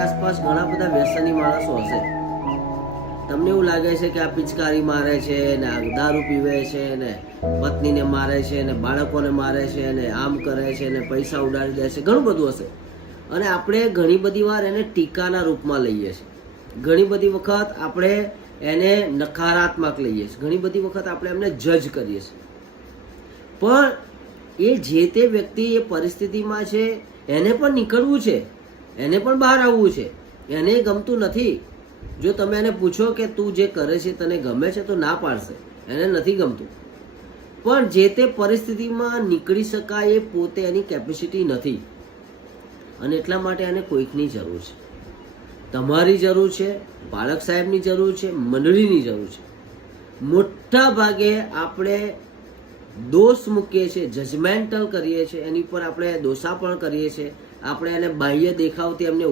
તમારી આસપાસ ઘણા બધા વ્યસની માણસો હશે. તમને એવું લાગે છે કે આ પિચકારી મારે છે ને આ દારૂ પીવે છે ને પત્નીને મારે છે ને બાળકોને મારે છે ને આમ કરે છે ને પૈસા ઉડાડી દે છે, ઘણું બધું હશે. અને આપણે ઘણી બધી વાર એને ટીકાના રૂપમાં લઈએ છીએ. ઘણી બધી વખત આપણે એને નકારાત્મક લઈએ છીએ. ઘણી બધી વખત આપણે એમને જજ કરીએ છીએ. પણ એ જે તે વ્યક્તિ એ પરિસ્થિતિમાં છે, એને પણ નીકળવું છે, એને પણ બહાર આવવું છે. એને ગમતું નથી. જો તમે એને પૂછો કે તું જે કરે છે તને ગમે છે, તો ના પાડશે, એને નથી ગમતું. પણ જે તે પરિસ્થિતિમાં નીકળી શકાય એ પોતે એની કેપેસિટી નથી. અને એટલા માટે એને કોઈકની જરૂર છે. તમારી જરૂર છે, બાળક સાહેબની જરૂર છે, મંડળીની જરૂર છે. મોટા ભાગે આપણે દોષ મૂકીએ છીએ, જજમેન્ટલ કરીએ છીએ, એની પર આપણે દોષાપણ કરીએ છીએ. આપણે એને બાહ્ય દેખાવથી એમને